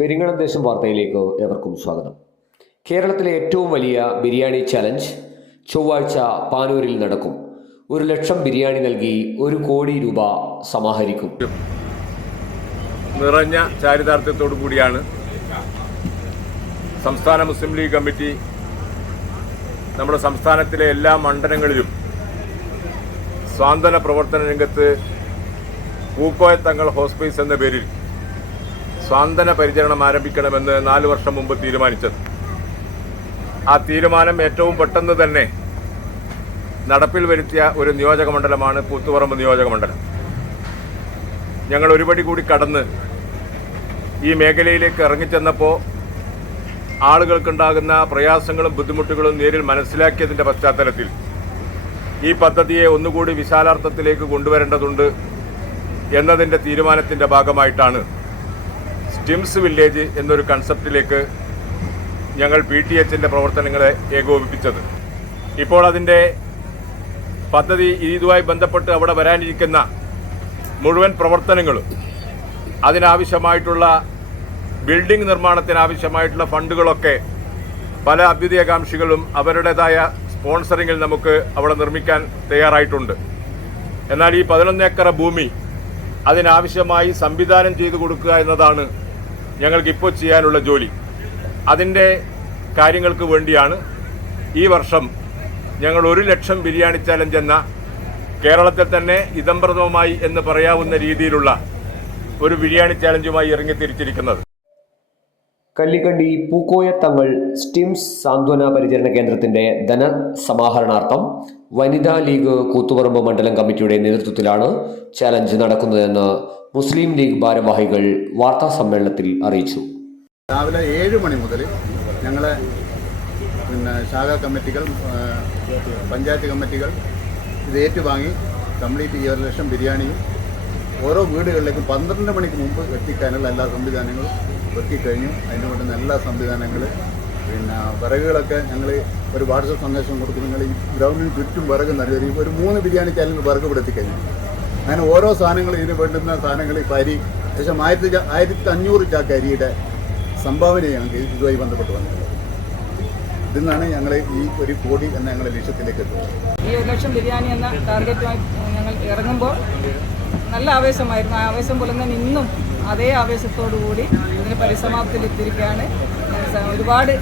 പെരിങ്ങളം ദേശം വാർത്തയിലേക്ക് ഏവർക്കും സ്വാഗതം. കേരളത്തിലെ ഏറ്റവും വലിയ ബിരിയാണി ചലഞ്ച് ചൊവ്വാഴ്ച പാനൂരിൽ നടക്കും. 1,00,000 ബിരിയാണി നൽകി 1 കോടി രൂപ സമാഹരിക്കും. നിറഞ്ഞ ചാരിതാർത്ഥ്യത്തോടു കൂടിയാണ് സംസ്ഥാന മുസ്ലിം ലീഗ് കമ്മിറ്റി നമ്മുടെ സംസ്ഥാനത്തിലെ എല്ലാ മണ്ഡലങ്ങളിലും സ്വാന്തന പ്രവർത്തന രംഗത്ത് പൂക്കോയത്തങ്ങൾ ഹോസ്പീസ് എന്ന പേരിൽ സ്വാന്തന പരിചരണം ആരംഭിക്കണമെന്ന് 4 വർഷം മുമ്പ് തീരുമാനിച്ചത്. ആ തീരുമാനം ഏറ്റവും പെട്ടെന്ന് തന്നെ നടപ്പിൽ വരുത്തിയ ഒരു നിയോജകമണ്ഡലമാണ് കൂത്തുപറമ്പ് നിയോജകമണ്ഡലം. ഞങ്ങൾ ഒരുപടി കൂടി കടന്ന് ഈ മേഖലയിലേക്ക് ഇറങ്ങിച്ചെന്നപ്പോൾ ആളുകൾക്കുണ്ടാകുന്ന പ്രയാസങ്ങളും ബുദ്ധിമുട്ടുകളും നേരിൽ മനസ്സിലാക്കിയതിൻ്റെ പശ്ചാത്തലത്തിൽ ഈ പദ്ധതിയെ ഒന്നുകൂടി വിശാലാർത്ഥത്തിലേക്ക് കൊണ്ടുവരേണ്ടതുണ്ട് എന്നതിൻ്റെ തീരുമാനത്തിൻ്റെ ഭാഗമായിട്ടാണ് സ്റ്റിംസ് വില്ലേജ് എന്നൊരു കൺസെപ്റ്റിലേക്ക് ഞങ്ങൾ PTHന്റെ പ്രവർത്തനങ്ങളെ ഏകോപിപ്പിച്ചത്. ഇപ്പോൾ അതിൻ്റെ പദ്ധതി ഇതുമായി ബന്ധപ്പെട്ട് അവിടെ വരാനിരിക്കുന്ന മുഴുവൻ പ്രവർത്തനങ്ങളും അതിനാവശ്യമായിട്ടുള്ള ബിൽഡിംഗ് നിർമ്മാണത്തിനാവശ്യമായിട്ടുള്ള ഫണ്ടുകളൊക്കെ പല അഭ്യുദയകാംക്ഷികളും അവരുടേതായ സ്പോൺസറിങ്ങിൽ നമുക്ക് അവിടെ നിർമ്മിക്കാൻ തയ്യാറായിട്ടുണ്ട്. എന്നാൽ ഈ 11 ഏക്കർ ഭൂമി അതിനാവശ്യമായി സംവിധാനം ചെയ്തു കൊടുക്കുക എന്നതാണ് ഞങ്ങൾക്കിപ്പോൾ ചെയ്യാനുള്ള ജോലി. അതിൻ്റെ കാര്യങ്ങൾക്ക് വേണ്ടിയാണ് ഈ വർഷം ഞങ്ങൾ 1,00,000 ബിരിയാണി ചലഞ്ച് എന്ന കേരളത്തിൽ തന്നെ ഇദംപ്രഥമമായി എന്ന് പറയാവുന്ന രീതിയിലുള്ള ഒരു ബിരിയാണി ചലഞ്ചുമായി ഇറങ്ങിത്തിരിച്ചിരിക്കുന്നത്. കല്ലിക്കണ്ടി പൂക്കോയത്തങ്ങൾ സ്റ്റിംസ് സാന്ത്വന പരിചരണ കേന്ദ്രത്തിന്റെ ധനസമാഹരണാർത്ഥം വനിതാ ലീഗ് കൂത്തുപറമ്പ് മണ്ഡലം കമ്മിറ്റിയുടെ നേതൃത്വത്തിലാണ് ചലഞ്ച് നടക്കുന്നതെന്ന് മുസ്ലിം ലീഗ് ഭാരവാഹികൾ വാർത്താ സമ്മേളനത്തിൽ അറിയിച്ചു. രാവിലെ 7 മണി മുതൽ ഞങ്ങളെ ശാഖാ കമ്മിറ്റികൾ, പഞ്ചായത്ത് കമ്മിറ്റികൾ ഇത് ഏറ്റുവാങ്ങി കംപ്ലീറ്റ് 1,00,000 ബിരിയാണിയും ഓരോ വീടുകളിലേക്കും 12 മണിക്ക് മുമ്പ് എത്തിക്കാനുള്ള എല്ലാ സംവിധാനങ്ങളും എത്തിക്കഴിഞ്ഞു. അതിന് വേണ്ടുന്ന എല്ലാ സംവിധാനങ്ങൾ വിറകുകളൊക്കെ ഞങ്ങൾ ഒരു വാട്സപ്പ് സന്ദേശം കൊടുക്കും. നിങ്ങൾ ഈ ഗ്രൗണ്ടിന് ചുറ്റും വിറക് നൽകി ഒരു 3 ബിരിയാണി ചാനൽ വിറക് ഇവിടെ എത്തിക്കഴിഞ്ഞു. അങ്ങനെ ഓരോ സാധനങ്ങൾ ഇതിന് വേണ്ടുന്ന സാധനങ്ങൾ ഇപ്പോൾ അരി ഏകദേശം 1,500 ചാക്ക് അരിയുടെ സംഭാവന ഞങ്ങൾക്ക് ഇതുമായി ബന്ധപ്പെട്ട് വന്നിട്ടുള്ളത്. ഇതിൽ നിന്നാണ് ഞങ്ങൾ ഈ 1 കോടി എന്ന ഞങ്ങളുടെ ലക്ഷ്യത്തിലേക്ക് എത്തുന്നത്. ഈ 1,00,000 ബിരിയാണി എന്ന ടാർഗറ്റുമായി ഞങ്ങൾ ഇറങ്ങുമ്പോൾ നല്ല ആവേശമായിരുന്നു. ആ ആവേശം പോലെ തന്നെ ഇന്നും അതേ ആവേശത്തോടു കൂടി ഇതിന് പരിസമാപ്തിയിലെത്തിയിരിക്കുകയാണ്. ഒരുപാട്